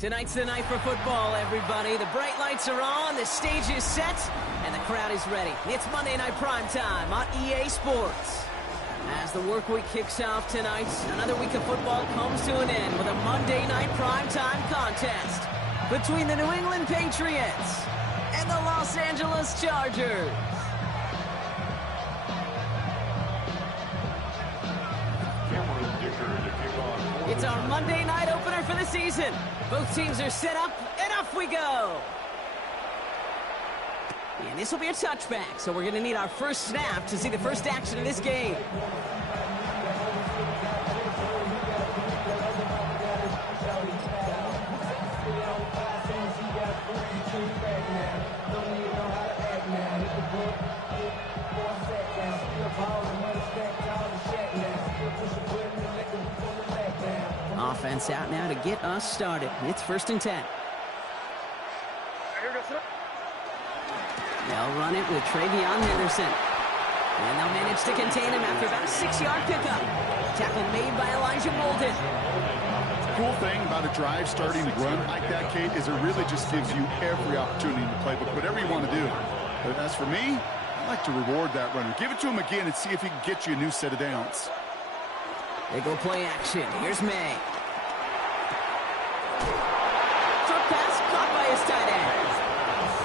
Tonight's the night for football, everybody. The bright lights are on, the stage is set, and the crowd is ready. It's Monday Night Primetime on EA Sports. As the work week kicks off tonight, another week of football comes to an end with a Monday Night Primetime contest between the New England Patriots and the Los Angeles Chargers. It's our Monday night opener for the season. Both teams are set up, and off we go. And this will be a touchback, so we're going to need our first snap to see the first action of this game. Offense out now to get us started. It's 1st and 10. They'll run it with Travion Henderson. And they'll manage to contain him after about a 6-yard pickup. Tackle made by Elijah Bolden. The cool thing about a drive starting to run like that, Kate, is it really just gives you every opportunity in the playbook, whatever you want to do. But as for me, I like to reward that runner. Give it to him again and see if he can get you a new set of downs. They go play action. Here's May. Short pass caught by his tight end.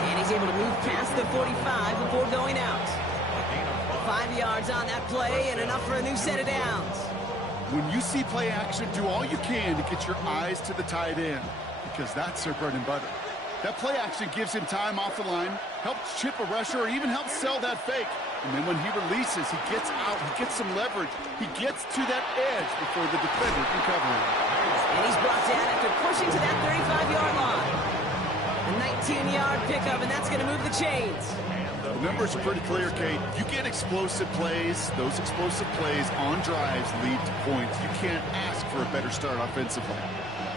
And he's able to move past the 45 before going out. 5 yards on that play and enough for a new set of downs. When you see play action, do all you can to get your eyes to the tight end, because that's their bread and butter. That play action gives him time off the line, helps chip a rusher, or even helps sell that fake. And then when he releases, he gets out, he gets some leverage. He gets to that edge before the defender can cover him. And he's brought down after pushing to that 35-yard line. A 19-yard pickup, and that's going to move the chains. The numbers are pretty clear, Kate. You get explosive plays. Those explosive plays on drives lead to points. You can't ask for a better start offensively.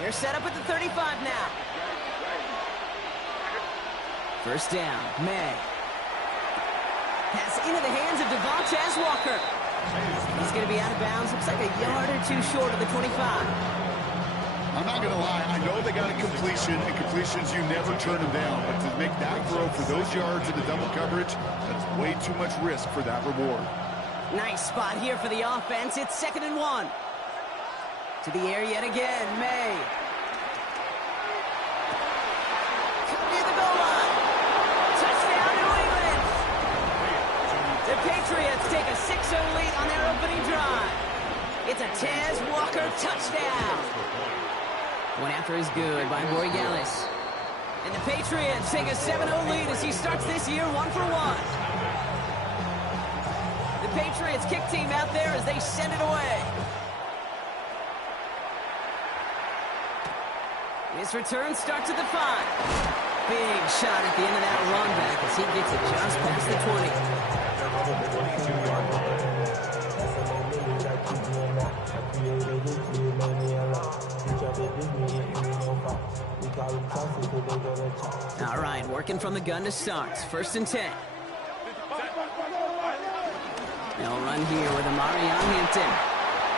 They're set up at the 35 now. First down, May. Pass into the hands of Devontae Walker. He's going to be out of bounds. Looks like a yard or two short of the 25. I'm not going to lie. I know they got a completion, and completions, you never turn them down. But to make that throw for those yards in the double coverage, that's way too much risk for that reward. Nice spot here for the offense. It's 2nd and 1. To the air yet again, May. Near the goal line. Touchdown, New England. The Patriots take a 6-0 lead on their opening drive. It's a Taz Walker touchdown. One after is good by Borregales. And the Patriots take a 7-0 lead as he starts this year 1-for-1. The Patriots kick team out there as they send it away. His return starts at the 5. Big shot at the end of that run back as he gets it just past the 20. All right, working from the gun to start. 1st and 10. They'll run here with Amari on Hampton.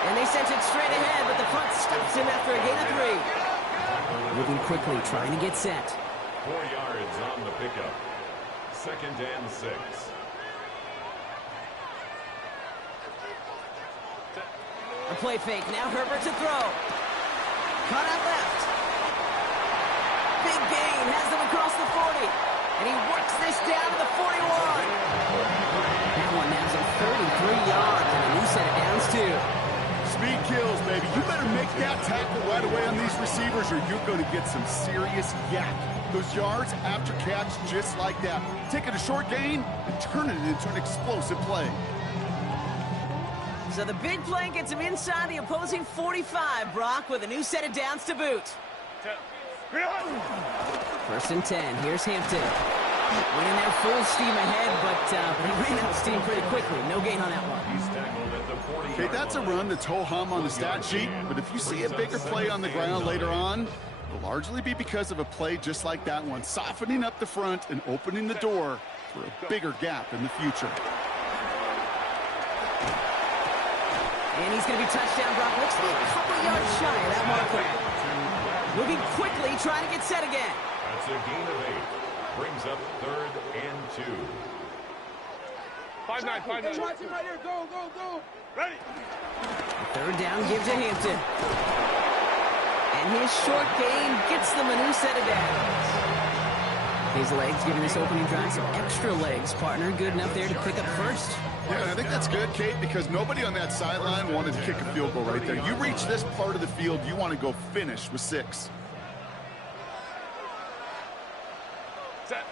And they sent it straight ahead, but the front stops him after a gain of 3. Moving quickly, trying to get set. 4 yards on the pickup. 2nd and 6. A play fake. Now Herbert to throw. Cut out left. Big gain. Has them across the 40. And he works this down to the 41. That one nabs him 33 yards and a new set of downs, too. Speed kills, baby. You better make that tackle right away on these receivers or you're going to get some serious yak. Those yards after catch just like that. Taking a short gain and turning it into an explosive play. So the big play gets him inside the opposing 45, Brock, with a new set of downs to boot. 1st and 10. Here's Hampton. Went in there full steam ahead, but he ran out of steam pretty quickly. No gain on that one. He's tackled at the 40. Okay, that's a run that's ho-hum on the stat sheet, but if you see a bigger play on the ground later on, it'll largely be because of a play just like that one, softening up the front and opening the door for a bigger gap in the future. And he's going to be touchdown, Brock. Looks to be a couple yards shy of that marker. Moving quickly, trying to get set again. That's a gain of 8. Brings up 3rd and 2. 5-9, 5-9. Right here, go, go, go. Ready. Third down, give to Hampton. And his short gain gets them a new set of downs. His legs giving this opening drive some extra legs, partner. Good enough there to pick up first. Yeah, and I think that's good, Kate, because nobody on that sideline wanted to kick a field goal right there. You reach this part of the field, you want to go finish with 6. Set.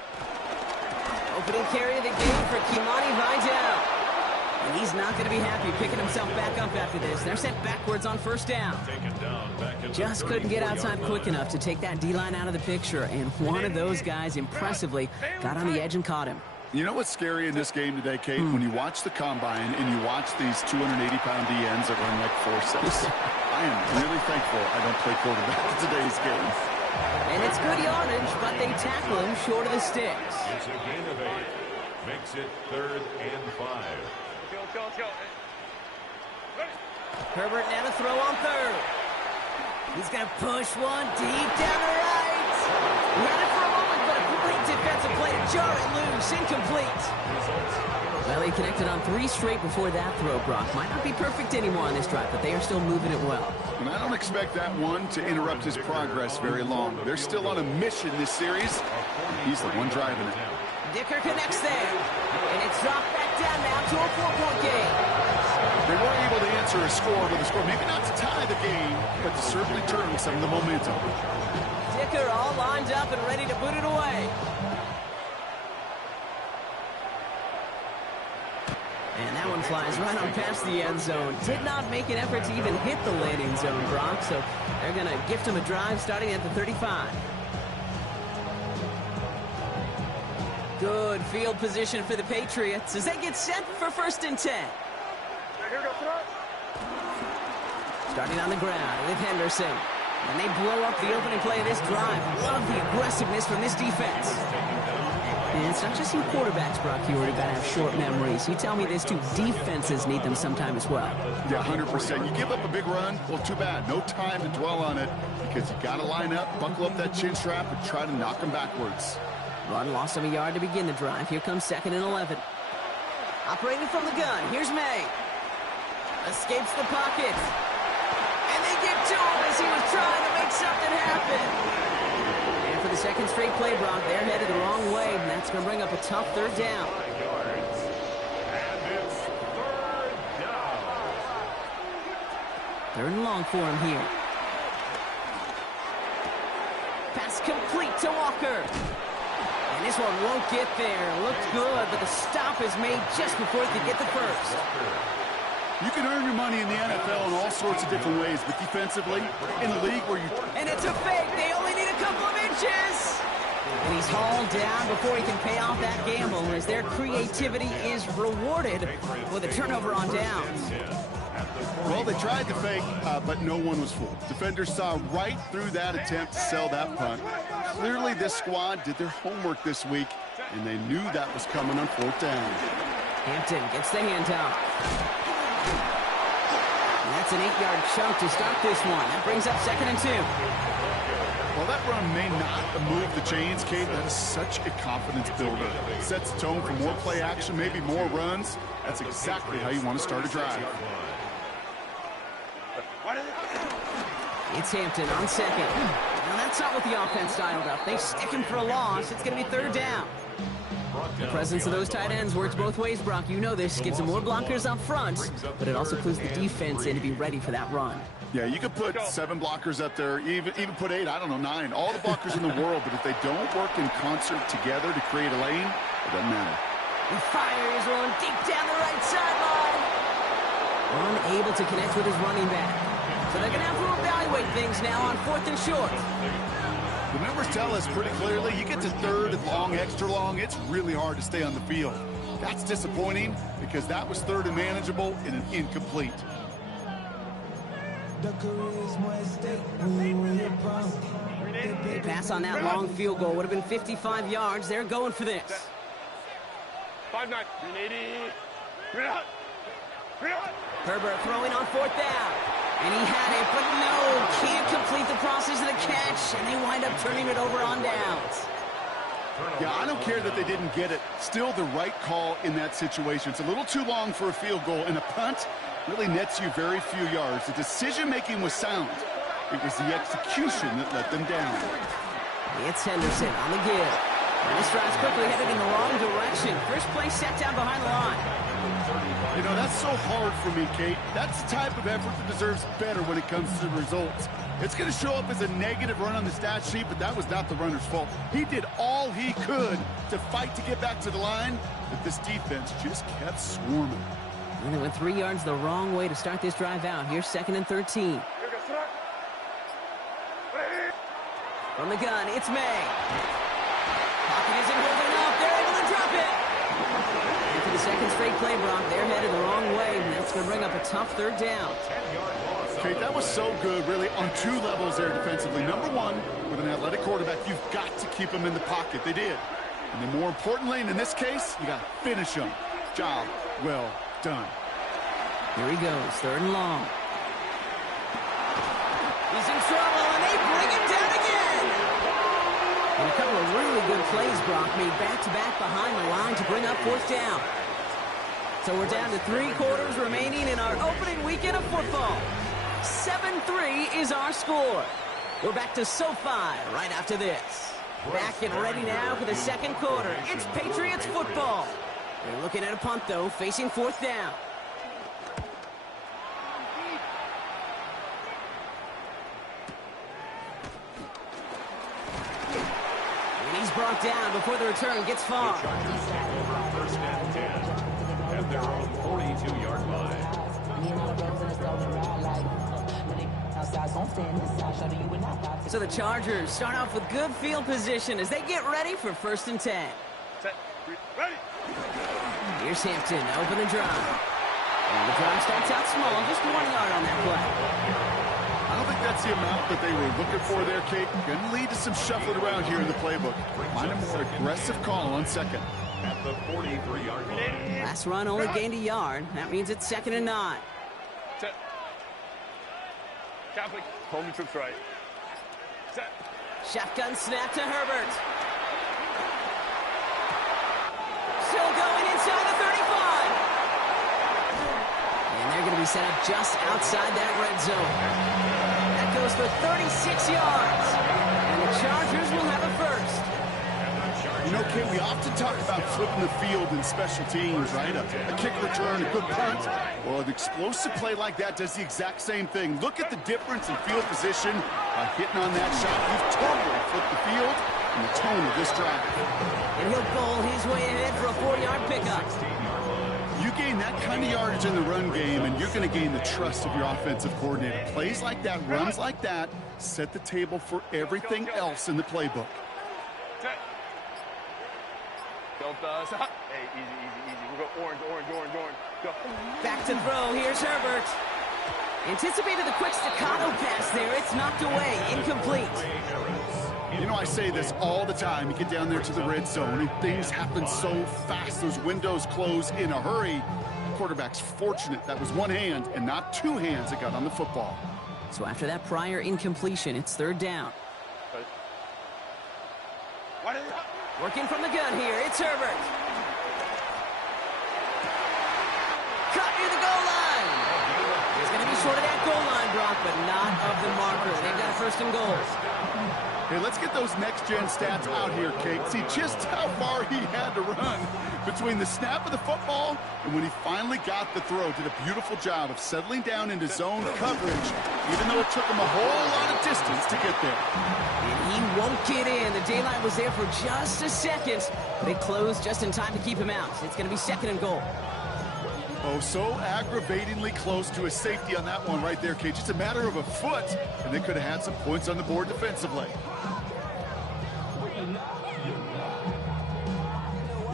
Opening carry of the game for Kimani Vidal. And he's not going to be happy picking himself back up after this. They're sent backwards on first down. Just couldn't get outside quick enough to take that D-line out of the picture. And one of those guys impressively got on the edge and caught him. You know what's scary in this game today, Kate? When you watch the combine and you watch these 280-pound DNs that run like 4.6. I am really thankful I don't play quarterback in today's game. And it's good yardage, but they tackle him short of the sticks. It's a gain of 8. Makes it 3rd and 5. Let's go. Ready. Herbert now to throw on 3rd. He's going to push one deep down the right. He had it for a moment, but a great defensive play to jar it loose. Incomplete. Well, he connected on 3 straight before that throw, Brock. Might not be perfect anymore on this drive, but they are still moving it well. And I don't expect that one to interrupt his progress very long. They're still on a mission this series. He's the one driving it. Dicker connects there. And it's dropped back down now to a 4-point game. They weren't able to answer a score with a score. Maybe not to tie the game, but to certainly turn some of the momentum. Dicker all lined up and ready to boot it away. And that one flies right on past the end zone. Did not make an effort to even hit the landing zone, Brock. So they're going to gift him a drive starting at the 35. Good field position for the Patriots as they get set for 1st and 10. Starting on the ground with Henderson. And they blow up the opening play of this drive. Love the aggressiveness from this defense. And it's not just some quarterbacks, Brock. You already got to have short memories. You tell me this too. Defenses need them sometime as well. Yeah, 100%. You give up a big run, well, too bad. No time to dwell on it because you got to line up, buckle up that chin strap, and try to knock them backwards. Run loss of a yard to begin the drive. Here comes 2nd and 11. Operating from the gun. Here's May. Escapes the pocket. And they get to him as he was trying to make something happen. And for the 2nd straight play, Brock, they're headed the wrong way, and that's going to bring up a tough 3rd down. And it's 3rd down. 3rd and long for him here. Pass complete to Walker. And this one won't get there. Looked good, but the stop is made just before he could get the first. You can earn your money in the NFL in all sorts of different ways, but defensively, in a league where you... And it's a fake. They only need a couple of inches. And he's hauled down before he can pay off that gamble as their creativity is rewarded with a turnover on downs. Well, they tried to fake, but no one was fooled. Defenders saw right through that attempt to sell that punt. Clearly, this squad did their homework this week, and they knew that was coming on 4th down. Hampton gets the handoff. And that's an 8-yard chunk to start this one. That brings up 2nd and 2. Well, that run may not move the chains, Kate. That is such a confidence builder. It sets the tone for more play action, maybe more runs. That's exactly how you want to start a drive. It's Hampton on 2nd. Now that's not what the offense dialed up. They stick him for a loss. It's going to be 3rd down. The presence of those tight ends works both ways, Brock. You know this. Gives them more blockers up front, but it also clues the defense in to be ready for that run. Yeah, you could put 7 blockers up there, even put 8, I don't know, 9. All the blockers in the world, but if they don't work in concert together to create a lane, it doesn't matter. He fires one deep down the right sideline. Unable to connect with his running back. So they're going to have to evaluate things now on 4th and short. The numbers tell us pretty clearly, you get to 3rd and long, extra long, it's really hard to stay on the field. That's disappointing because that was 3rd and manageable and an incomplete. They pass on that long field goal. Would have been 55 yards. They're going for this. 5-9. 380. Herbert throwing on 4th down. And he had it, but no, can't complete the process of the catch, and they wind up turning it over on downs. Yeah, I don't care that they didn't get it. Still the right call in that situation. It's a little too long for a field goal, and a punt really nets you very few yards. The decision-making was sound. It was the execution that let them down. It's Henderson on the give. And this drive's quickly headed in the wrong direction. First play set down behind the line. You know, that's so hard for me, Kate. That's the type of effort that deserves better when it comes to the results. It's going to show up as a negative run on the stat sheet, but that was not the runner's fault. He did all he could to fight to get back to the line, but this defense just kept swarming. And they went 3 yards the wrong way to start this drive out. Here's 2nd and 13. From the gun, it's May. Pocket isn't holding up. They're able to drop it. And for the second straight play, Brock, they're headed the wrong way, and that's going to bring up a tough 3rd down. Kate, that was so good, really, on 2 levels there defensively. Number one, with an athletic quarterback, you've got to keep him in the pocket. They did. And then more importantly, and in this case, you got to finish him. Job well done. Here he goes, 3rd and long. He's in trouble, and they bring him down again. And a couple of really good plays, Brock, made back-to-back behind the line to bring up 4th down. So we're down to 3 quarters remaining in our opening weekend of football. 7-3 is our score. We're back to SoFi right after this. Back and ready now for the 2nd quarter. It's Patriots football. They're looking at a punt, though, facing 4th down. And he's brought down before the return gets far. The Chargers take over 1st and 10 at their own 42-yard line. So the Chargers start off with good field position as they get ready for 1st and 10. Set. Ready. Here's Hampton, open the drive. And the drive starts out small, just 1 yard on that play. I don't think that's the amount that they were looking for there, Kate. Going to lead to some shuffling around here in the playbook. Find a more aggressive call on 2nd. At the 43-yard line. Last run only gained a yard. That means it's 2nd and 9. Set. Catholic. Home troops right. Set. Shotgun snap to Herbert. Still going inside the 35. And they're going to be set up just outside that red zone. That goes for 36 yards. And the Chargers will have a 1st. You know, Kate, we often talk about flipping the field in special teams, right? A kick return, a good punt. Well, an explosive play like that does the exact same thing. Look at the difference in field position by hitting on that shot. You've totally flipped the field and the tone of this drive. And he'll bowl his way ahead for a 4-yard pickup. You gain that kind of yardage in the run game, and you're going to gain the trust of your offensive coordinator. Plays like that, runs like that, set the table for everything else in the playbook. Set. Delta. Hey, easy. We'll go orange. Go. Back to throw. Here's Herbert. Anticipated the quick staccato pass there. It's knocked away. Incomplete. You know, I say this all the time. You get down there to the red zone, and things happen so fast. Those windows close in a hurry. Quarterback's fortunate that was 1 hand and not 2 hands that got on the football. So after that prior incompletion, it's 3rd down. Working from the gun here, it's Herbert. Cut near the goal line. He's going to be short of that goal line, Brock, but not of the marker. They've got a 1st and goal. Hey, let's get those next-gen stats out here, Kate. See just how far he had to run between the snap of the football and when he finally got the throw. Did a beautiful job of settling down into zone coverage, even though it took him a whole lot of distance to get there. And he won't get in. The daylight was there for just a second. They closed just in time to keep him out. It's going to be 2nd and goal. Oh, so aggravatingly close to a safety on that one right there, Kate. Just a matter of a foot, and they could have had some points on the board defensively.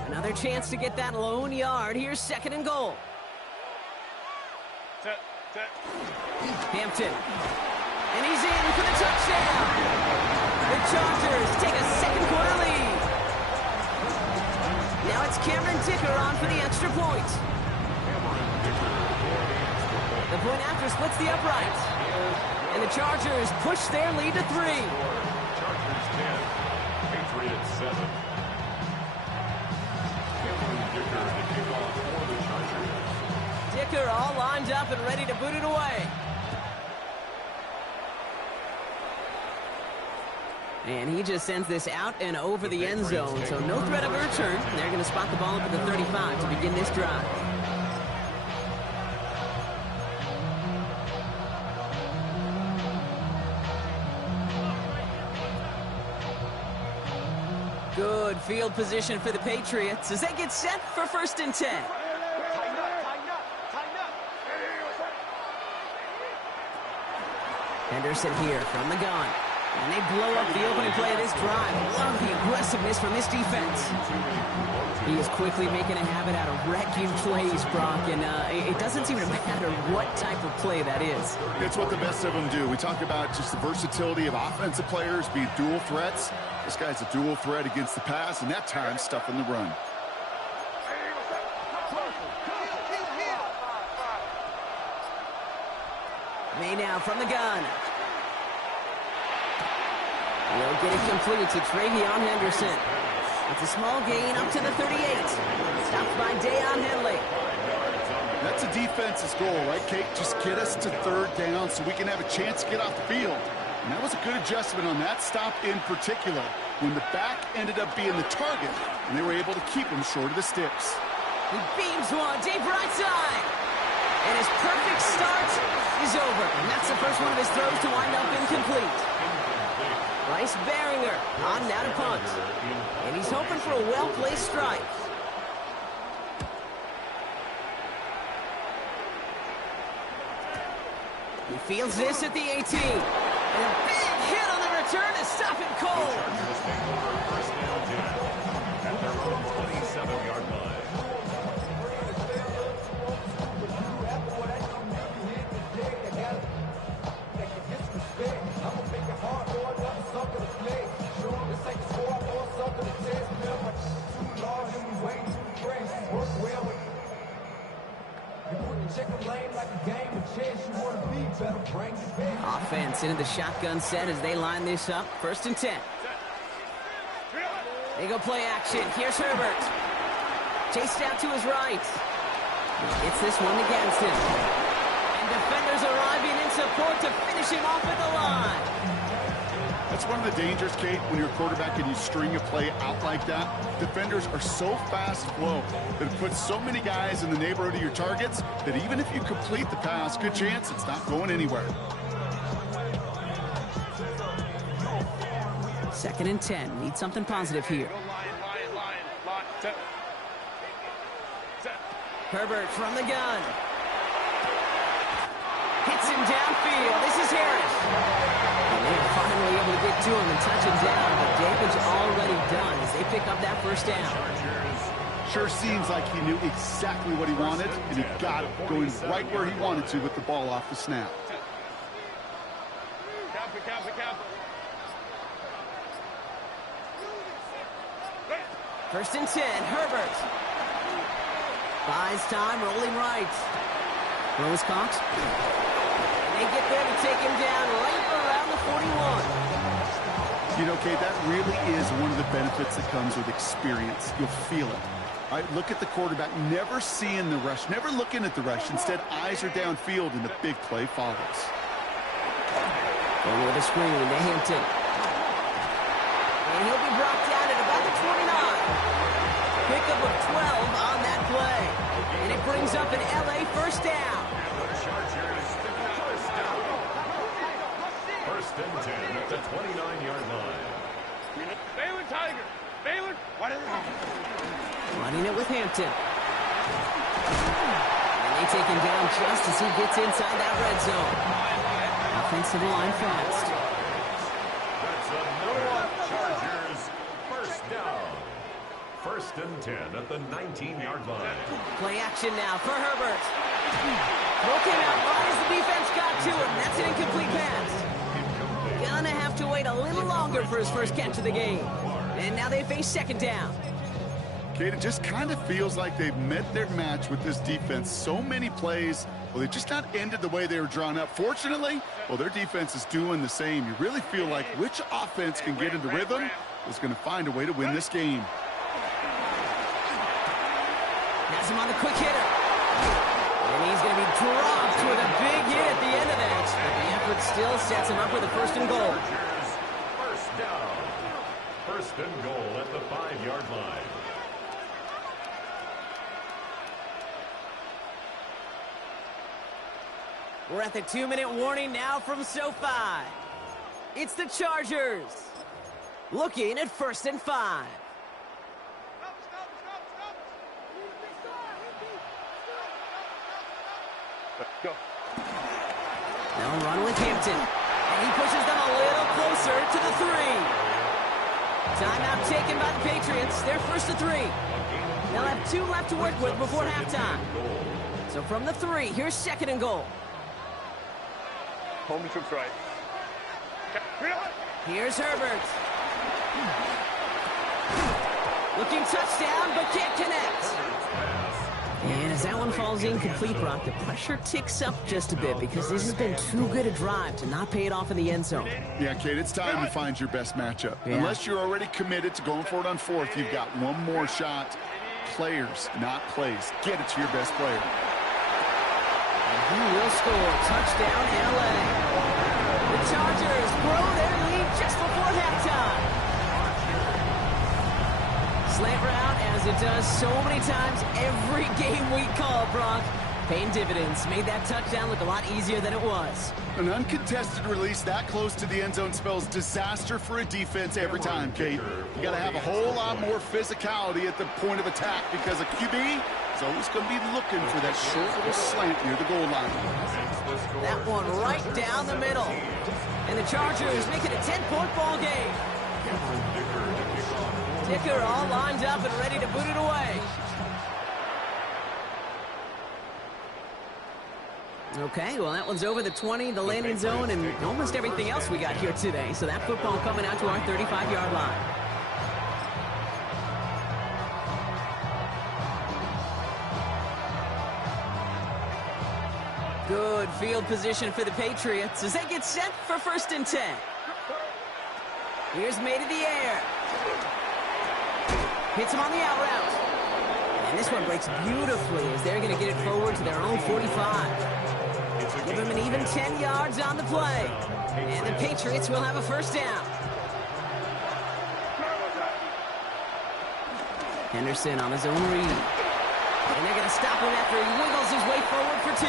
Another chance to get that lone yard. Here's 2nd and goal. Set. Hampton. And he's in for the touchdown. The Chargers take a 2nd quarter lead. Now it's Cameron Dicker on for the extra point. The Point after splits the uprights. And the Chargers push their lead to 3. Chargers 10, Patriots 7. Dicker, the kickoff for the Chargers. Dicker all lined up and ready to boot it away. And he just sends this out and over the end zone, so no threat of a return. They're going to spot the ball up at the 35 to begin this drive. Good field position for the Patriots as they get set for 1st and 10. Henderson here from the gun. And they blow up the opening play of this drive. Love the aggressiveness from this defense. He is quickly making a habit out of wrecking plays, Brock, and it doesn't seem to matter what type of play that is. It's what the best of them do. We talk about just the versatility of offensive players being dual threats. This guy's a dual threat against the pass, and that time stuffing the run. May now from the gun. He'll get it complete to Travion Henderson. It's a small gain up to the 38. Stopped by Dayon Henley. That's a defense's goal, right, Kate? Just get us to 3rd down so we can have a chance to get off the field. And that was a good adjustment on that stop in particular, when the back ended up being the target, and they were able to keep him short of the sticks. He beams one deep right side. And his perfect start is over. And that's the first one of his throws to wind up incomplete. Bryce Baringer on now to punt. And he's hoping for a well-placed strike. He fields this at the 18. And a big hit on the return to stop him cold. First down 10 at their own 27-yard line. Offense into the shotgun set as they line this up. 1st and 10. They go play action. Here's Herbert. Chased out to his right. Gets this one against him. And defenders arriving in support to finish him off at the line. That's one of the dangers, Kate, when you're a quarterback and you string a play out like that. Defenders are so fast flow that it puts so many guys in the neighborhood of your targets that even if you complete the pass, good chance it's not going anywhere. 2nd and 10. Need something positive here. Herbert from the gun. Hits him downfield. This is Harris. And they're finally able to get to him and touch him down, but damage already done as they pick up that 1st down. Sure seems like he knew exactly what he wanted, and he got it going right where he wanted to with the ball off the snap. First and 10, Herbert. Buys time, rolling right. Throws caught. They get there to take him down right around the 41. You know, Kate, that really is one of the benefits that comes with experience. You'll feel it. All right, look at the quarterback, never seeing the rush, never looking at the rush. Instead, eyes are downfield, and the big play follows. Over the screen to Hampton. And he'll be brought down at about the 29. Pickup of 12 on that play. And it brings up an LA 1st down. First and 10 at the 29-yard line. Baylor Tiger. Baylor, what is it? Running it with Hampton. And they take him down just as he gets inside that red zone. Offensive line fast. That's another Chargers 1st down. 1st and 10 at the 19-yard line. Play action now for Herbert. Broken out right as the defense got to him. That's an incomplete pass. Gonna have to wait a little longer for his first catch of the game. And now they face 2nd down. Kate, it just kind of feels like they've met their match with this defense. So many plays Well, they just not ended the way they were drawn up. Fortunately, well, their defense is doing the same. You really feel like which offense can get into rhythm is going to find a way to win this game. Has him on the quick hitter. And he's going to be dropped with a big hit at the end of that. But the effort still sets him up with a first and goal. First down. First and goal at the 5-yard line. We're at the 2-minute warning now from SoFi. It's the Chargers. Looking at first and 5. Go. They'll run with Hampton. And he pushes them a little closer to the 3. Timeout taken by the Patriots. They're first to 3. They'll have 2 left to work with before halftime. So from the 3, here's second and goal. Home troops right. Here's Herbert. Looking touchdown, but can't connect. And as that one falls incomplete, Brock, the pressure ticks up just a bit because this has been too good a drive to not pay it off in the end zone. Yeah, Kate, it's time to find your best matchup. Yeah. Unless you're already committed to going for it on 4th, you've got one more shot. Players, not plays. Get it to your best player. He will score. Touchdown, LA. The Chargers grow their lead just before halftime. Slant route, as it does so many times every game we call, Brock. Paying dividends. Made that touchdown look a lot easier than it was. An uncontested release that close to the end zone spells disaster for a defense every time, Kate. You got to have a whole lot more physicality at the point of attack because a QB is always going to be looking for that short little slant near the goal line. That one right down the middle. And the Chargers make it a 10-point ball game. Dicker all lined up and ready to boot it away. Okay, well, that one's over the 20, the landing zone, and almost everything else we got here today. So that football coming out to our 35-yard line. Good field position for the Patriots as they get set for first and 10. Here's made in the air. Hits him on the out route. And this one breaks beautifully as they're going to get it forward to their own 45. Give him an even 10 yards on the play. And the Patriots will have a first down. Henderson on his own read. And they're going to stop him after he wiggles his way forward for 2.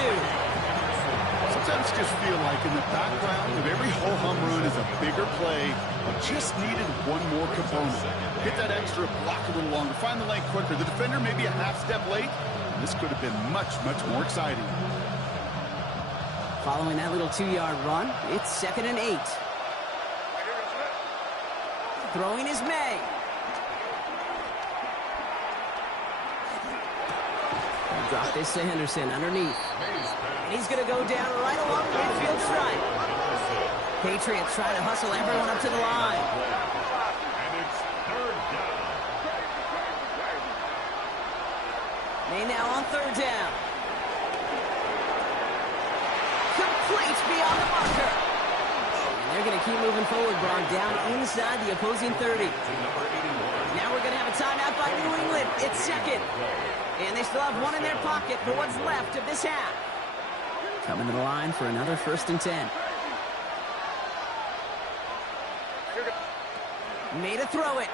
Sometimes just feel like in the background of every ho-hum run is a bigger play. Just needed one more component. Get that extra block a little longer. Find the lane quicker. The defender may be a half step late. This could have been much, much more exciting. Following that little 2-yard run, it's second and 8. Throwing is May. Drop this to Henderson underneath. And he's going to go down right along the midfield stripe. Patriots trying to hustle everyone up to the line. And it's third down. May now on third down. Complete beyond the marker. And they're going to keep moving forward, Braun, down inside the opposing 30. Now we're going to have a timeout by New England. It's second. And they still have one in their pocket for what's left of this half. Coming to the line for another first and 10. Made a throw it.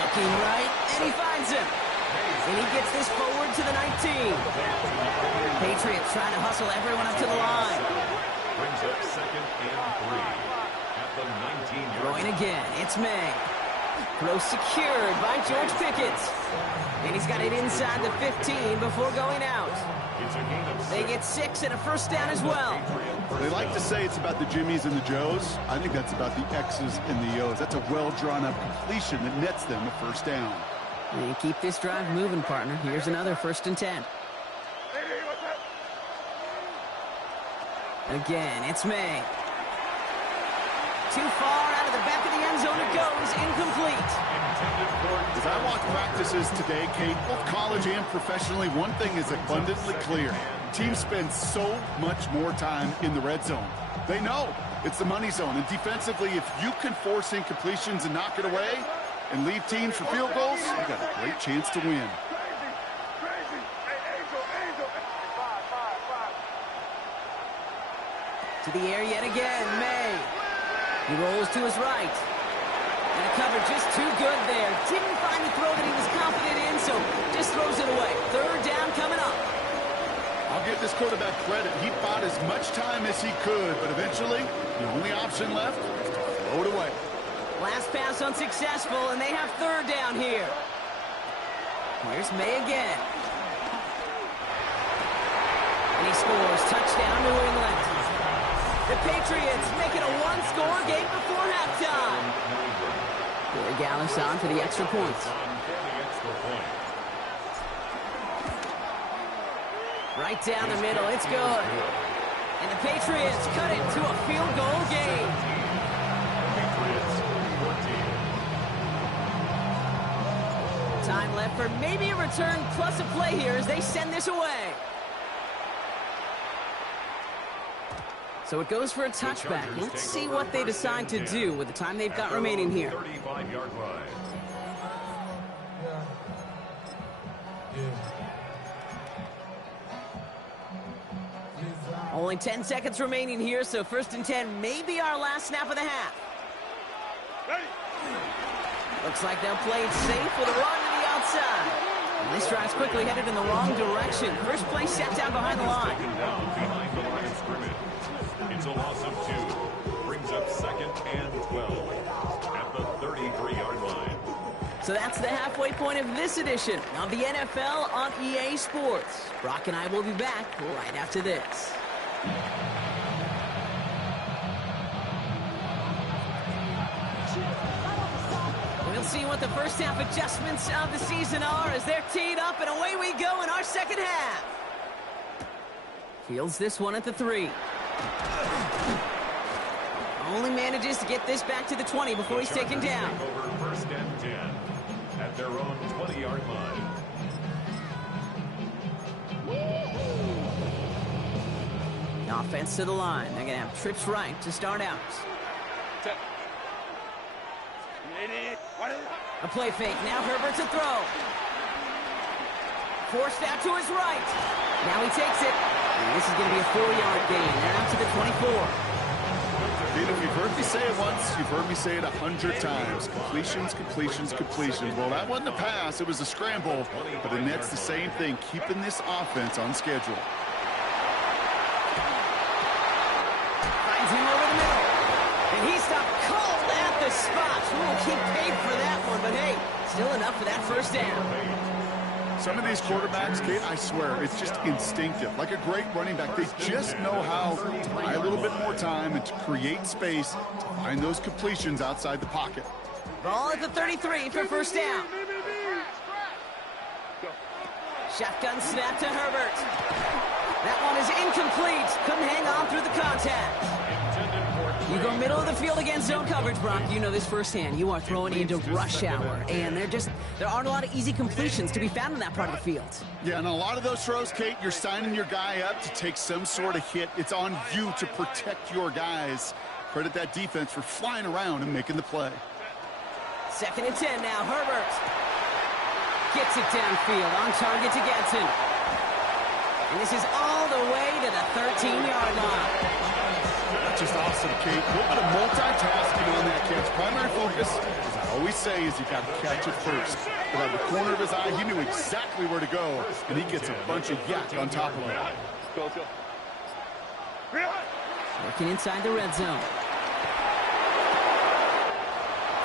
Looking right, and he finds him. And he gets this forward to the 19. Patriots trying to hustle everyone up to the line. Brings up second and 3 at the 19-yard line. Throwing again, it's May. Throw secured by George Pickett. And he's got it inside the 15 before going out. They get 6 and a first down as well. They like to say it's about the Jimmies and the Joes. I think that's about the X's and the O's. That's a well-drawn-up completion that nets them a first down. And keep this drive moving, partner. Here's another first and 10. Again, it's May. Too far out of the back of the end zone it goes. Incomplete. Because I watch practices today, Kate, both college and professionally, one thing is abundantly clear. Teams spend so much more time in the red zone. They know it's the money zone, and defensively, if you can force incompletions and knock it away and leave teams for field goals, you got a great chance to win. To the air yet again, May. He rolls to his right. And the cover just too good there. Didn't find the throw that he was confident in, so just throws it away. Third down coming up. I'll give this quarterback credit. He bought as much time as he could, but eventually, the only option left is to throw it away. Last pass unsuccessful, and they have third down here. Here's May again. And he scores. Touchdown, New England. The Patriots make it a one-score game before halftime. Corey Gallis on for the extra points. Right down the middle, it's good. And the Patriots cut it to a field goal game. Time left for maybe a return plus a play here as they send this away. So it goes for a touchback. Let's see what they decide to do with the time they've got remaining here. 35-yard line. Only 10 seconds remaining here, so 1st and 10 may be our last snap of the half. Looks like they'll play it safe with a run to the outside. And this drive's quickly headed in the wrong direction. First play set down behind the line. Behind the line of scrimmage. It's a loss of 2. Brings up 2nd and 12 at the 33-yard line. So that's the halfway point of this edition of the NFL on EA Sports. Brock and I will be back right after this. We'll see what the first half adjustments of the season are as they're teed up, and away we go in our second half. Fields this one at the 3. Only manages to get this back to the 20 before he's taken down. Over 1st and 10 at their own 20-yard line. Offense to the line. They're going to have trips right to start out. A play fake. Now Herbert to throw. Forced out to his right. Now he takes it. And this is going to be a 4-yard gain. They're out to the 24. Dude, if you've heard me say it once, you've heard me say it 100 times. Completions, completions, completions. Well, that wasn't a pass. It was a scramble. But the Nets, the same thing, keeping this offense on schedule. Finds him over the middle. And he stopped cold at the spot. Who will keep paid for that one? But hey, still enough for that first down. Some of these quarterbacks, Kate, I swear, it's just instinctive. Like a great running back, they just know how to buy a little bit more time and to create space to find those completions outside the pocket. Ball at the 33 for first down. Shotgun snap to Herbert. That one is incomplete. Couldn't hang on through the contact. You go middle of the field against zone coverage, Brock. You know this firsthand. You are throwing into rush hour, and there aren't a lot of easy completions to be found in that part of the field. Yeah, and a lot of those throws, Kate, you're signing your guy up to take some sort of hit. It's on you to protect your guys. Credit that defense for flying around and making the play. 2nd and 10 now. Herbert gets it downfield on target to Gadsden. And this is all the way to the 13-yard line. That's just awesome, Kate. A little bit of multitasking on that catch. Primary focus, as I always say, is you got to catch it first. But out of the corner of his eye, he knew exactly where to go, and he gets a bunch of yak on top of it. Go. Working inside the red zone.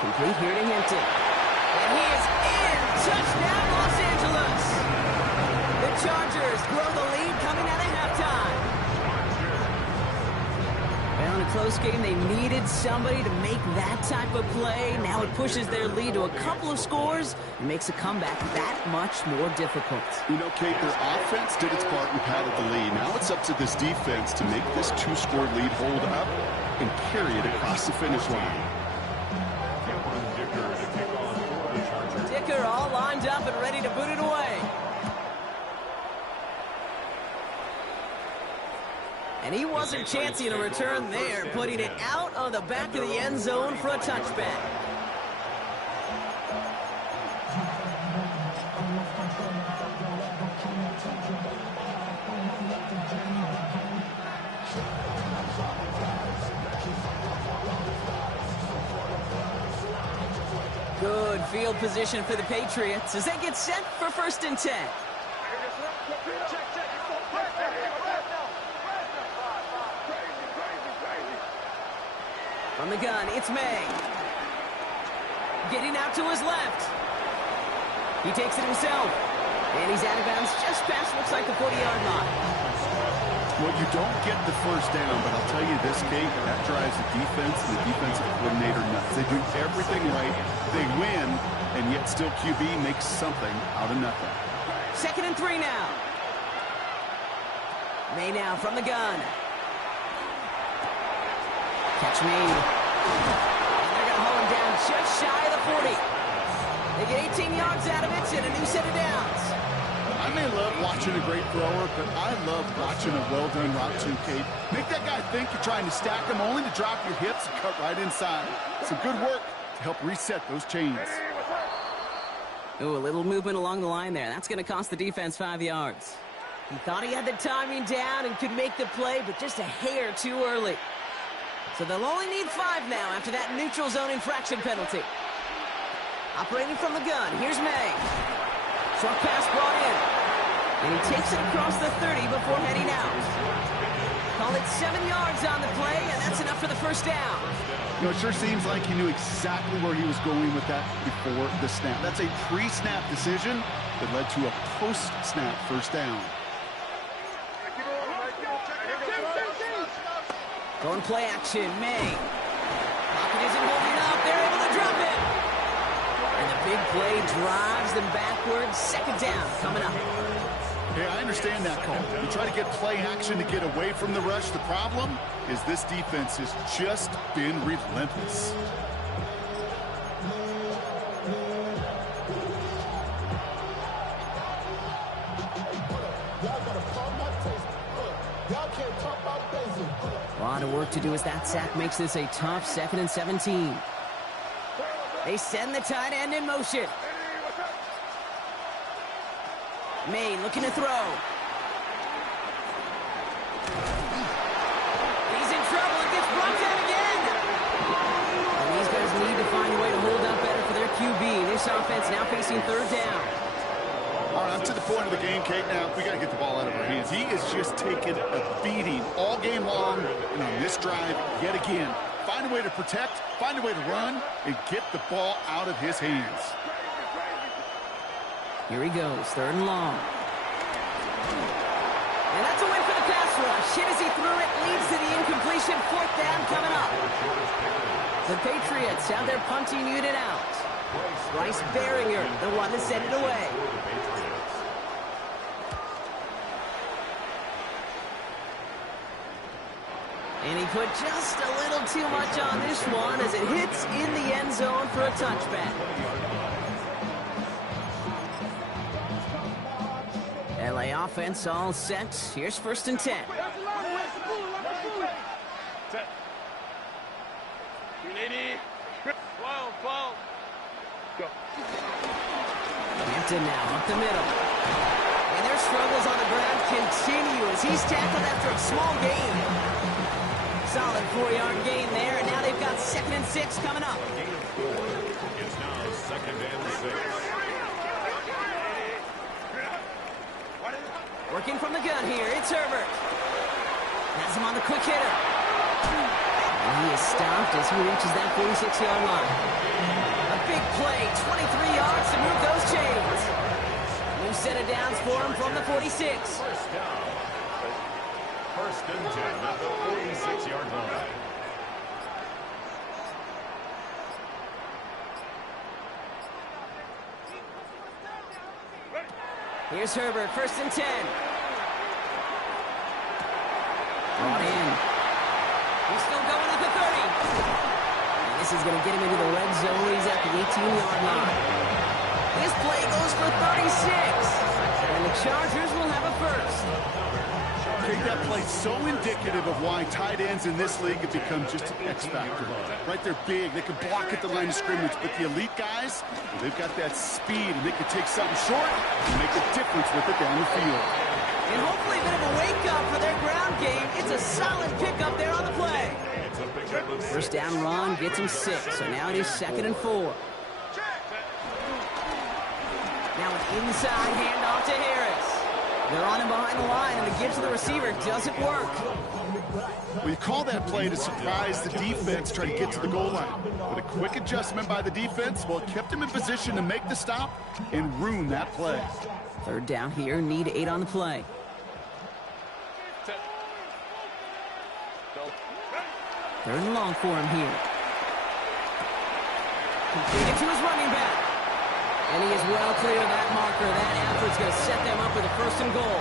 Complete here to Hinton. And he is in. Touchdown, Los Angeles. The Chargers grow the lead coming out of halftime. Well, in a close game, they needed somebody to make that type of play. Now it pushes their lead to a couple of scores and makes a comeback that much more difficult. You know, Kate, their offense did its part and paddled the lead. Now it's up to this defense to make this 2-score lead hold up and carry it across the finish line. Dick kicker all lined up and ready to boot it away. And he wasn't chancing a return there, putting it out of the back of the end zone for a touchback. Good field position for the Patriots as they get set for 1st and 10. From the gun, it's May. Getting out to his left. He takes it himself. And he's out of bounds just past, looks like, the 40-yard line. Well, you don't get the first down, but I'll tell you this, Kate, that drives the defense and the defensive coordinator nuts. They do everything right. They win, and yet still QB makes something out of nothing. 2nd and 3 now. May now from the gun. Catch made. And they're going to haul him down just shy of the 40. They get 18 yards out of it and a new set of downs. I may love watching a great thrower, but I love watching a well-done route too, Kate. Make that guy think you're trying to stack him only to drop your hips and cut right inside. Some good work to help reset those chains. Ooh, a little movement along the line there. That's going to cost the defense 5 yards. He thought he had the timing down and could make the play, but just a hair too early. So they'll only need 5 now after that neutral zone infraction penalty. Operating from the gun, here's May. Short pass brought in. And he takes it across the 30 before heading out. Call it 7 yards on the play, and that's enough for the 1st down. You know, it sure seems like he knew exactly where he was going with that before the snap. That's a pre-snap decision that led to a post-snap 1st down. Going play action, May. Pocket isn't holding up. They're able to drop it. And the big play drives them backwards. 2nd down coming up. Yeah, I understand that call. You try to get play action to get away from the rush. The problem is this defense has just been relentless. A lot of work to do as that sack makes this a tough 2nd and 17. They send the tight end in motion. May looking to throw. He's in trouble and gets brought down again. And these guys need to find a way to hold up better for their QB. This offense now facing 3rd down. All right, I'm to the point of the game, Kate. Now, we got to get the ball out of our hands. He is just taking a beating all game long, and on this drive, yet again. Find a way to protect, find a way to run, and get the ball out of his hands. Here he goes, 3rd and long. And that's a win for the pass rush. Hit as he threw it, leads to the incompletion. 4th down coming up. The Patriots have their punting unit out. Bryce Baringer, the one to send it away. And he put just a little too much on this one as it hits in the end zone for a touchback. LA offense all set. Here's 1st and 10. Hampton now up the middle. And their struggles on the ground continue as he's tackled after a small gain. Solid 4-yard gain there, and now they've got 2nd and 6 coming up. It's now 2nd and 6. Working from the gun here, it's Herbert. Has him on the quick hitter. And he is stopped as he reaches that 46-yard line. A big play, 23 yards to move those chains. New set of downs for him from the 46. 1st down. 1st and 10 at the 46-yard line. Here's Herbert, 1st and 10. Brought in. He's still going at the 30. And this is going to get him into the red zone. He's at the 18-yard line. This play goes for 36. And the Chargers will have a first. Okay, that play's so indicative of why tight ends in this league have become just an X factor. Right, they're big, they can block at the line of scrimmage, but the elite guys, well, they've got that speed, and they can take something short and make a difference with it down the field. And hopefully a bit of a wake-up for their ground game. It's a solid pickup there on the play. First down run gets him 6, so now it is 2nd and 4. Now an inside handoff to Harris. They're on him behind the line, and the give to the receiver doesn't work. Well, you call that play to surprise the defense, try to get to the goal line. But a quick adjustment by the defense, well, it kept him in position to make the stop and ruin that play. 3rd down here, need 8 on the play. 3rd and long for him here. Completed to his running back. And he is well clear of that marker. That effort's going to set them up with a 1st and goal.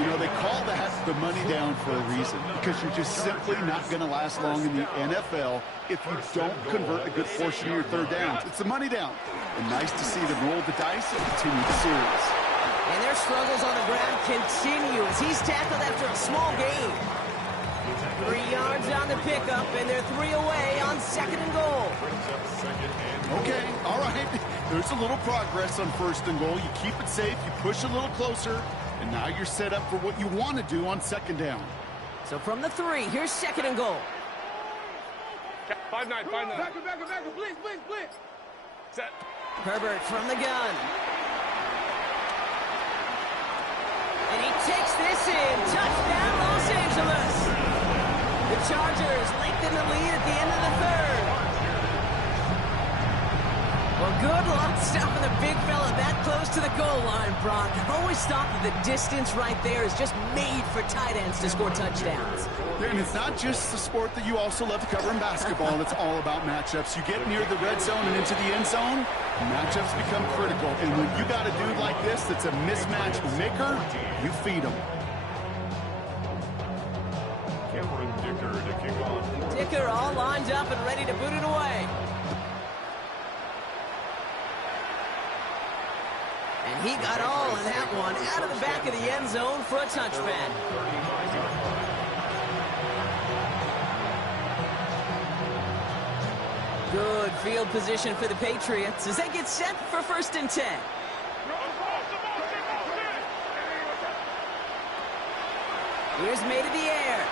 You know, they call that the money down for a reason, because you're just simply not going to last long in the NFL if you don't convert a good portion of your 3rd downs. It's the money down. And nice to see them roll the dice and continue the series. And their struggles on the ground continue as he's tackled after a small gain. 3 yards on the pickup, and they're 3 away on 2nd and goal. Okay, all right. There's a little progress on 1st and goal. You keep it safe, you push a little closer, and now you're set up for what you want to do on 2nd down. So from the 3, here's 2nd and goal. 5-9, 5-9. Back, blitz. Set. Herbert from the gun. And he takes this in. Touchdown, Los Angeles. The Chargers lengthen the lead at the end of the 3rd. Well, good luck stopping the big fella that close to the goal line, Brock. I've always thought that the distance right there is just made for tight ends to score touchdowns. And it's not just the sport that you also love to cover in basketball. It's all about matchups. You get near the red zone and into the end zone, matchups become critical. And when you got a dude like this that's a mismatch maker, you feed him. Dicker all lined up and ready to boot it away. And he got all of that one out of the back of the end zone for a touchback. Good field position for the Patriots as they get set for 1st and 10. Here's made of the air.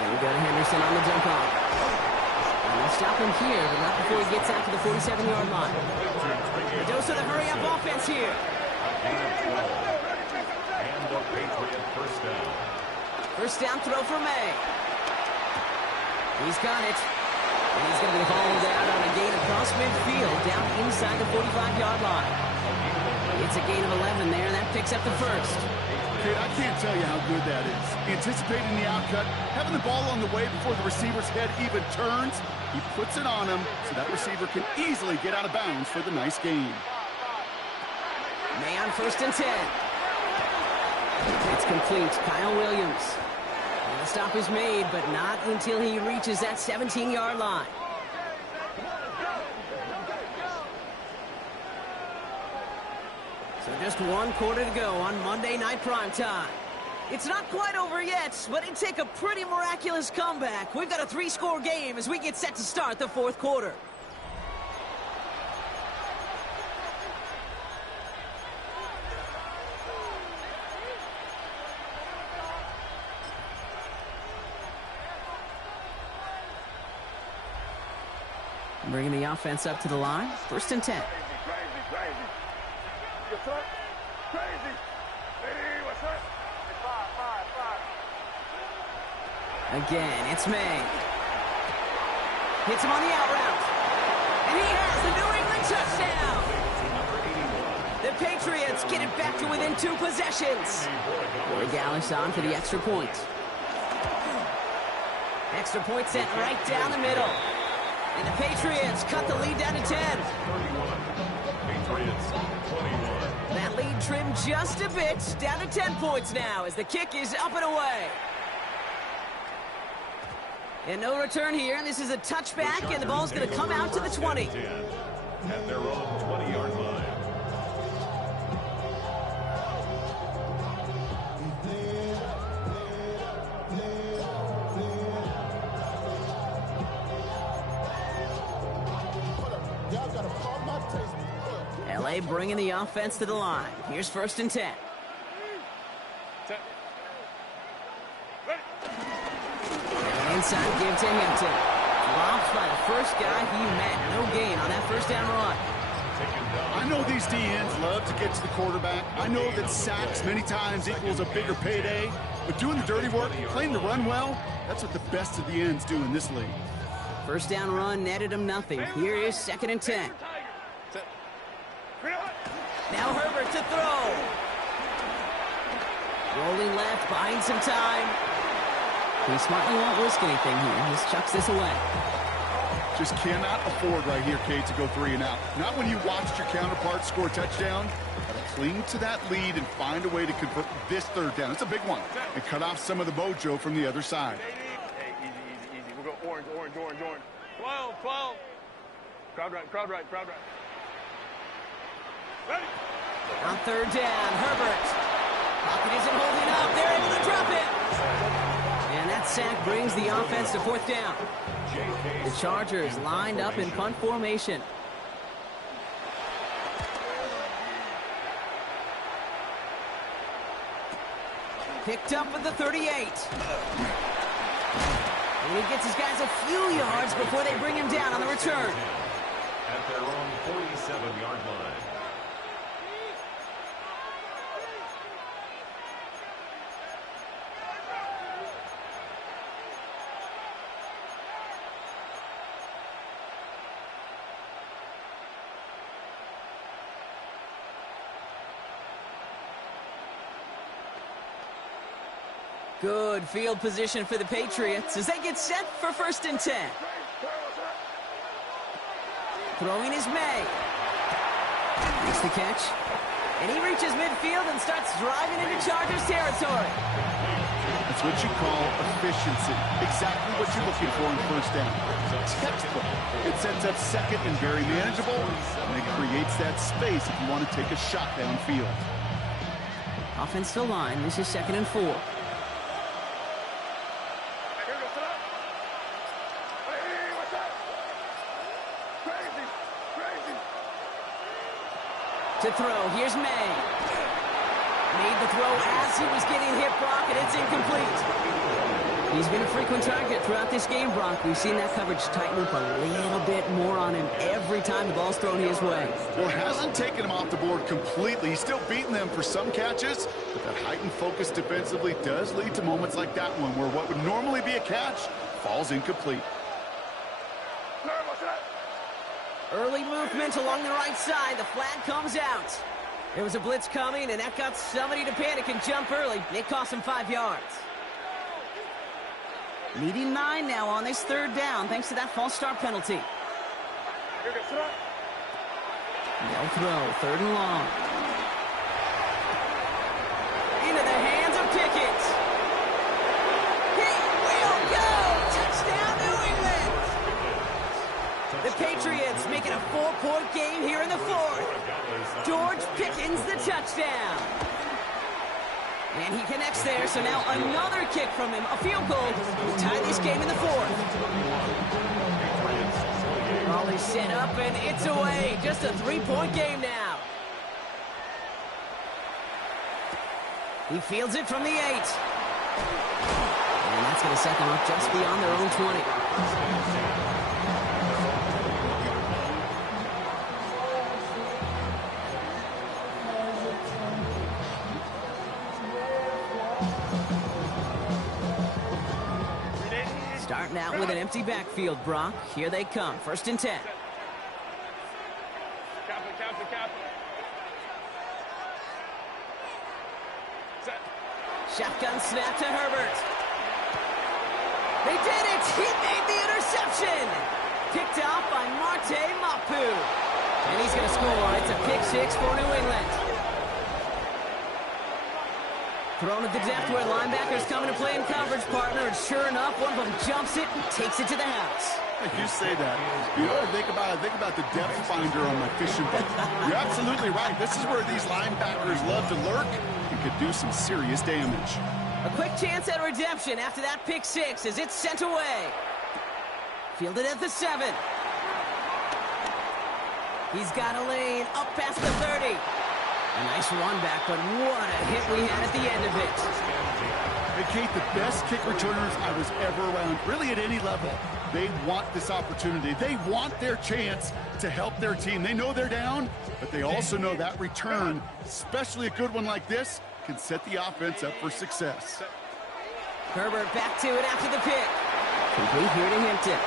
There we go to Henderson on the dump off. And they'll stop him here, but not before he gets out to the 47-yard line. A dose of the hurry-up offense here. And the Patriot 1st down. 1st down throw for May. He's got it. And he's going to be hauled out on a gain across midfield down inside the 45-yard line. It's a gain of 11 there, and that picks up the 1st. Kid, I can't tell you how good that is. Anticipating the outcut, having the ball on the way before the receiver's head even turns, he puts it on him so that receiver can easily get out of bounds for the nice gain. May on 1st and 10. It's complete. Kyle Williams. And the stop is made, but not until he reaches that 17-yard line. So just 1 quarter to go on Monday Night Primetime. It's not quite over yet, but it'd take a pretty miraculous comeback. We've got a 3-score game as we get set to start the 4th quarter. Bringing the offense up to the line. 1st and 10. Again, it's May. Hits him on the out route. And he has the New England touchdown. The Patriots get it back to within 2 possessions. Corey Gallis on for the extra point. Extra point sent right down the middle. And the Patriots cut the lead down to 10. Patriots 21. That lead trimmed just a bit, down to 10 points now as the kick is up and away. And no return here, and this is a touchback, and the ball's going to come out to the 20. At their own 20-yard line. LA bringing the offense to the line. Here's 1st and 10. Inside give to Hampton. Dropped by the first guy he met. No gain on that 1st down run. I know these DNs love to get to the quarterback. I know that sacks many times equals a bigger payday. But doing the dirty work, playing the run well, that's what the best of the ends do in this league. 1st down run netted him nothing. Here is 2nd and 10. Now Herbert to throw. Rolling left, buying some time. He smartly won't risk anything here. He just chucks this away. Just cannot afford right here, Kate, to go 3 and out. Not when you watched your counterpart score a touchdown. Gotta cling to that lead and find a way to convert this 3rd down. It's a big one. And cut off some of the mojo from the other side. Hey, easy, easy, easy. We'll go orange, orange, orange, orange. 12, 12. Crowd right, crowd right, crowd right. Ready? On 3rd down, Herbert. Pocket isn't holding up. They're able to drop it. And that sack brings the offense to 4th down. The Chargers lined up in punt formation. Picked up at the 38. And he gets his guys a few yards before they bring him down on the return. At their own 47-yard line. Good field position for the Patriots as they get set for 1st and 10. Throwing is May. Makes the catch. And he reaches midfield and starts driving into Chargers territory. That's what you call efficiency. Exactly what you're looking for in 1st down. Textbook. It sets up 2nd and very manageable, and it creates that space if you want to take a shot downfield. Offense to line. This is 2nd and 4. To throw, here's May. Made the throw as he was getting hit, Brock, and it's incomplete. He's been a frequent target throughout this game, Brock. We've seen that coverage tighten up a little bit more on him every time the ball's thrown his way. Well, it hasn't taken him off the board completely. He's still beating them for some catches, but that heightened focus defensively does lead to moments like that one where what would normally be a catch falls incomplete. Early movement along the right side. The flag comes out. There was a blitz coming, and that got somebody to panic and jump early. It cost him 5 yards. Needing 9 now on this 3rd down, thanks to that false start penalty. No throw, 3rd and long. Into the hands of Pickett. He will go! Touchdown, New England! The Patriots making a 4-point game here in the 4th. George Pickens the touchdown. And he connects there, so now another kick from him, a field goal, to tie this game in the 4th. Ball is set up, and it's away. Just a 3-point game now. He fields it from the 8. And that's going to set them up just beyond their own 20. Starting out with an empty backfield, Brock. Here they come. 1st and 10. Shotgun snap to Herbert. They did it! He made the interception! Picked off by Marte Mapu. And he's going to score. It's a pick 6 for New England. Thrown at the depth where linebackers coming to play in coverage, partner. And sure enough, one of them jumps it and takes it to the house. You say that. You know, think about the depth finder on my fishing boat. You're absolutely right. This is where these linebackers love to lurk and could do some serious damage. A quick chance at redemption after that pick six as it's sent away. Fielded at the 7. He's got a lane up past the 30. A nice run back, but what a hit we had at the end of it. Hey, Kate, the best kick returners I was ever around, really at any level, they want this opportunity. They want their chance to help their team. They know they're down, but they also know that return, especially a good one like this, can set the offense up for success. Herbert back to it after the pick. Complete here to Hinton.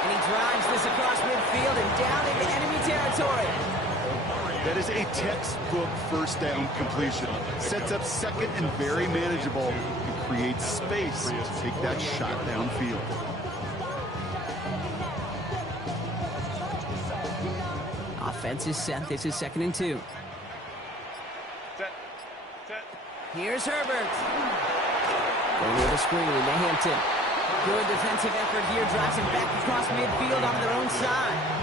And he drives this across midfield and down into enemy territory. That is a textbook first down completion. Sets up second and very manageable and creates space to take that shot downfield. Offense is set. This is 2nd and 2. Set. Here's Herbert. Going near the screen to Hinton. Good defensive effort here. Drives him back across midfield onto their own side.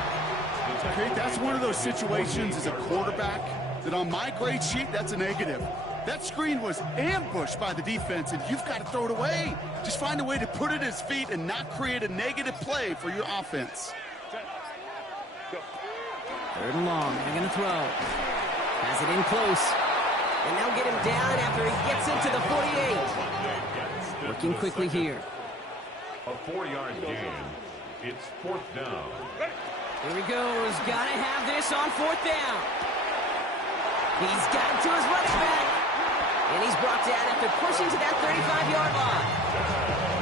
Okay, that's one of those situations as a quarterback that on my grade sheet, that's a negative. That screen was ambushed by the defense, and you've got to throw it away. Just find a way to put it at his feet and not create a negative play for your offense. Go. 3rd and long. They're going to throw. Has it in close. And they'll get him down after he gets into the 48. Working quickly here. A 4-yard gain. It's 4th down. Here he goes. Got to have this on 4th down. He's got it to his running back. And he's brought down after pushing to that 35-yard line.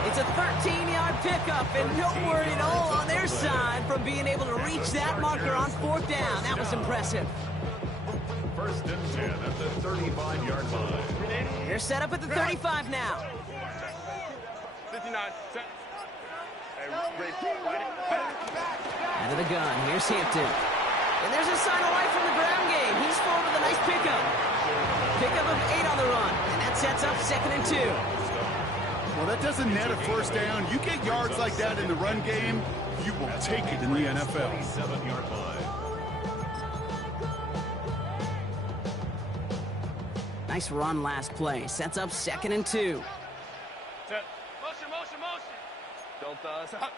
It's a 13-yard pickup, and no worry at all on their side from being able to reach that marker on 4th down. That was impressive. 1st and 10 at the 35-yard line. They're set up at the 35 now. 59. Set. Out of the gun, here's Hampton. And there's a sign of life from the ground game. He's forward with a nice pickup. Pickup of 8 on the run, and that sets up 2nd and 2. Well, that doesn't net a 1st down. You get yards like that in the run game, you will take it in the NFL. 7-yard line. Nice run last play. Sets up 2nd and 2. Set. Motion. Don't stop.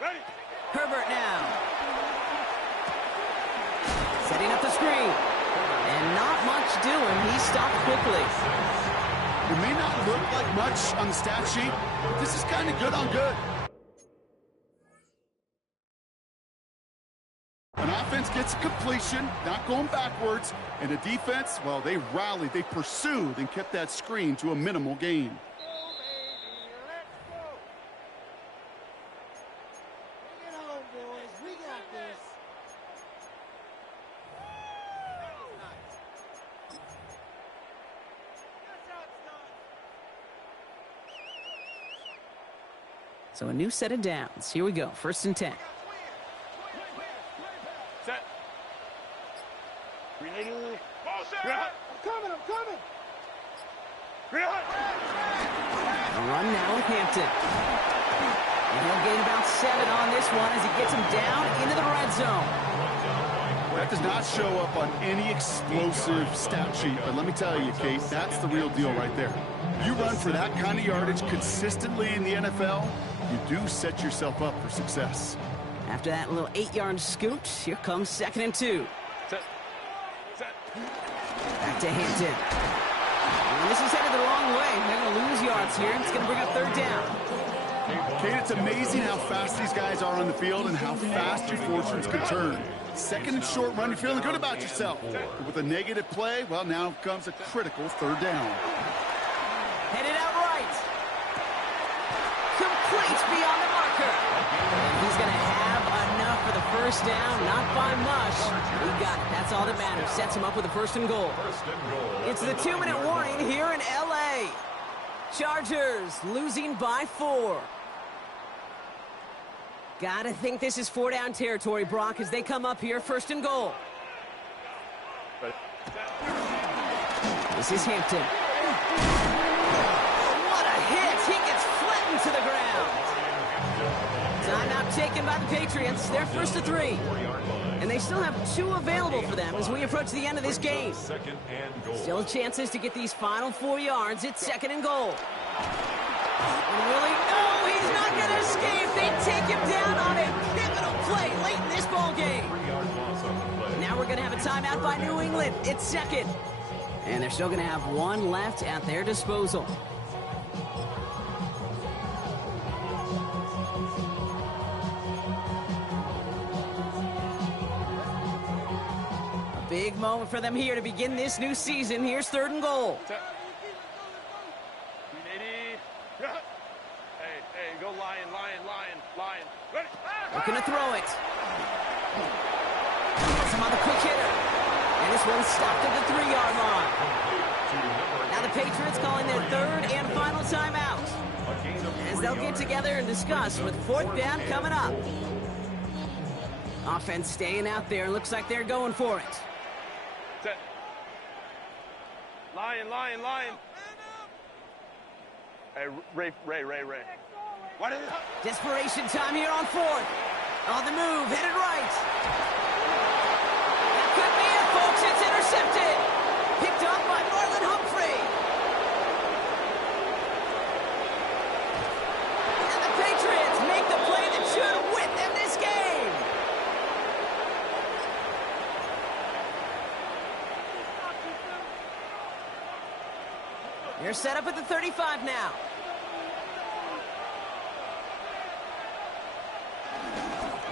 Ready. Herbert now. Setting up the screen. And not much doing. He stopped quickly. It may not look like much on the stat sheet, but this is kind of good on good. An offense gets a completion, not going backwards, and a defense, well, they rallied, they pursued, and kept that screen to a minimal gain. So a new set of downs. Here we go. 1st and 10. Set. Related. I'm coming. A run now with Hampton. And he'll gain about 7 on this one as he gets him down into the red zone. That does not show up on any explosive stat sheet, but let me tell you, Kate, that's the real deal right there. You run for that kind of yardage consistently in the NFL, you do set yourself up for success. After that little 8-yard scoot, here comes 2nd and 2. Set. Back to Hampton. And this is headed the wrong way. They're going to lose yards here. It's going to bring up 3rd down. Kate, it's amazing how fast these guys are on the field and how fast your fortunes can turn. 2nd and short run, you're feeling good about yourself. But with a negative play, well, now comes a critical 3rd down. Headed out right. Complete beyond the marker. And he's going to have enough for the 1st down, not by much. He got it. That's all that matters. Sets him up with a 1st and goal. It's the 2-minute warning here in L.A. Chargers losing by 4. Gotta think this is 4-down territory, Brock, as they come up here, 1st and goal. This is Hampton. Oh, what a hit! He gets flattened to the ground. Timeout taken by the Patriots. They're 1st to 3. And they still have 2 available for them as we approach the end of this game. Still chances to get these final 4 yards. It's 2nd and goal. And really, no, he's not going to escape. They take him down on a pivotal play late in this ball game. Now we're going to have a timeout by New England. It's 2nd. And they're still going to have 1 left at their disposal. A big moment for them here to begin this new season. Here's 3rd and goal. Hey, go lion. Ready? Looking to throw it. Some other quick hitter. And this one's stopped at the 3-yard line. Now the Patriots calling their 3rd and final timeout, as they'll get together and discuss with 4th down coming up. Offense staying out there. Looks like they're going for it. Set. Lion. Hey, Ray. What is it? Desperation time here on 4th. On the move, headed right. That could be it, folks. It's intercepted. Picked up by Marlon Humphrey. And the Patriots make the play that should win them this game. They're set up at the 35 now.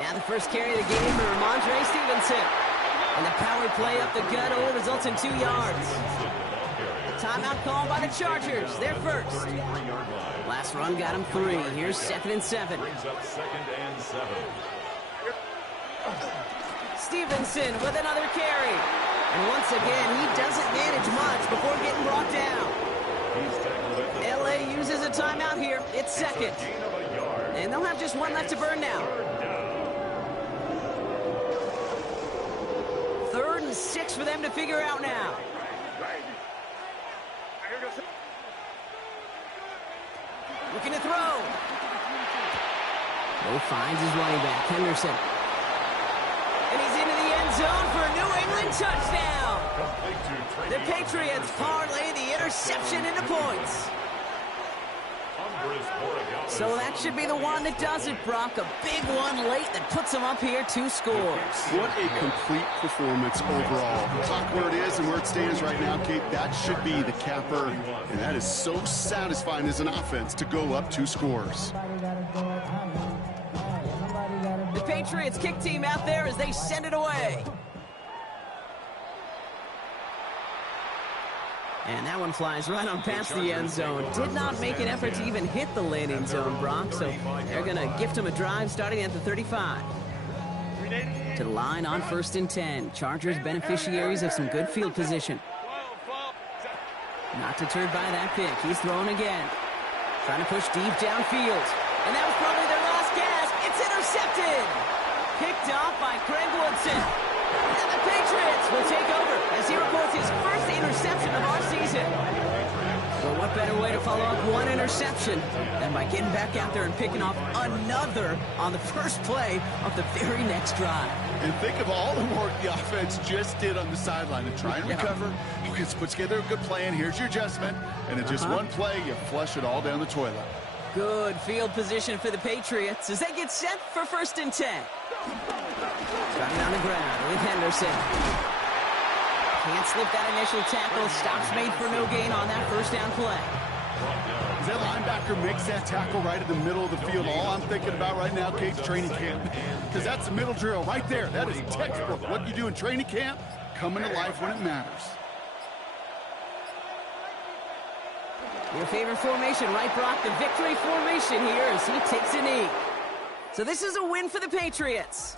Now the first carry of the game for Ramondre Stevenson. And the power play up the gut only results in 2 yards. Timeout called by the Chargers. They're first. Last run got him 3. Here's 2nd and 7. Stevenson with another carry. And once again, he doesn't manage much before getting brought down. LA uses a timeout here. It's 2nd. And they'll have just 1 left to burn now. 3rd and 6 for them to figure out now. Looking to throw. Bo finds his running back, Henderson. And he's into the end zone for a New England touchdown. The Patriots parlay the interception into points. So that should be the one that does it, Brock. A big one late that puts them up here 2 scores. What a complete performance overall. Clock where it is and where it stands right now, Kate, that should be the capper. And that is so satisfying as an offense to go up 2 scores. The Patriots kick team out there as they send it away. And that one flies right on past the end zone. Did not make an effort to even hit the landing zone, Brock. So they're going to gift him a drive starting at the 35. To the line on 1st and 10. Chargers beneficiaries of some good field position. Not deterred by that pick. He's throwing again. Trying to push deep downfield. And that was probably their last gas. It's intercepted. Picked off by Craig Woodson. And the Patriots will take over as he reports his first interception of our season. Well, what better way to follow up 1 interception than by getting back out there and picking off another on the first play of the very next drive. And think of all the work the offense just did on the sideline to try and recover. Okay, let's put together a good plan. Here's your adjustment. And in just 1 play, you flush it all down the toilet. Good field position for the Patriots as they get set for 1st and 10. Starting on the ground with Henderson. Can't slip that initial tackle. Stops made for no gain on that 1st down play. As that linebacker makes that tackle right in the middle of the field, all I'm thinking about right now, Kate's training camp. Because that's the middle drill right there. That is textbook. What you do in training camp, coming to life when it matters. Your favorite formation, right, Brock? The victory formation here as he takes a knee. So this is a win for the Patriots.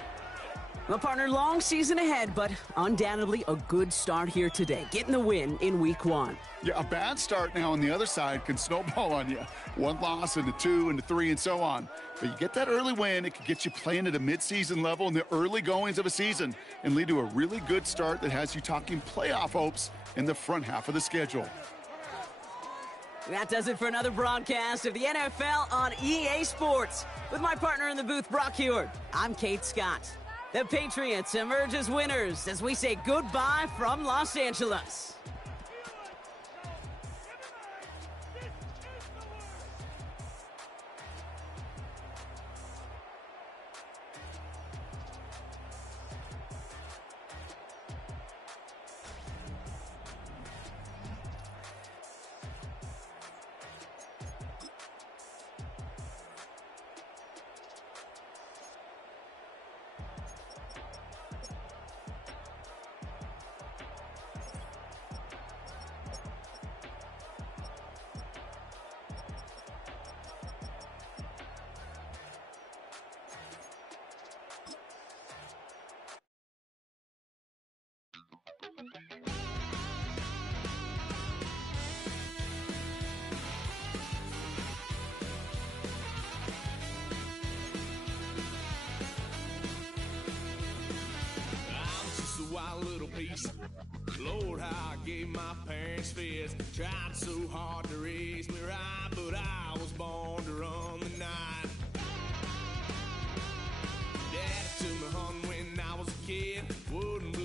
Well, partner, long season ahead, but undoubtedly a good start here today, getting the win in Week 1. Yeah, a bad start now on the other side can snowball on you. One loss into 2 into 3 and so on. But you get that early win, it can get you playing at a midseason level in the early goings of a season and lead to a really good start that has you talking playoff hopes in the front half of the schedule. That does it for another broadcast of the NFL on EA Sports. With my partner in the booth, Brock Heward, I'm Kate Scott. The Patriots emerge as winners as we say goodbye from Los Angeles. Wild little piece. Lord, how I gave my parents fist. Tried so hard to raise me right, but I was born to run the night. Daddy took me hunting when I was a kid. Wouldn't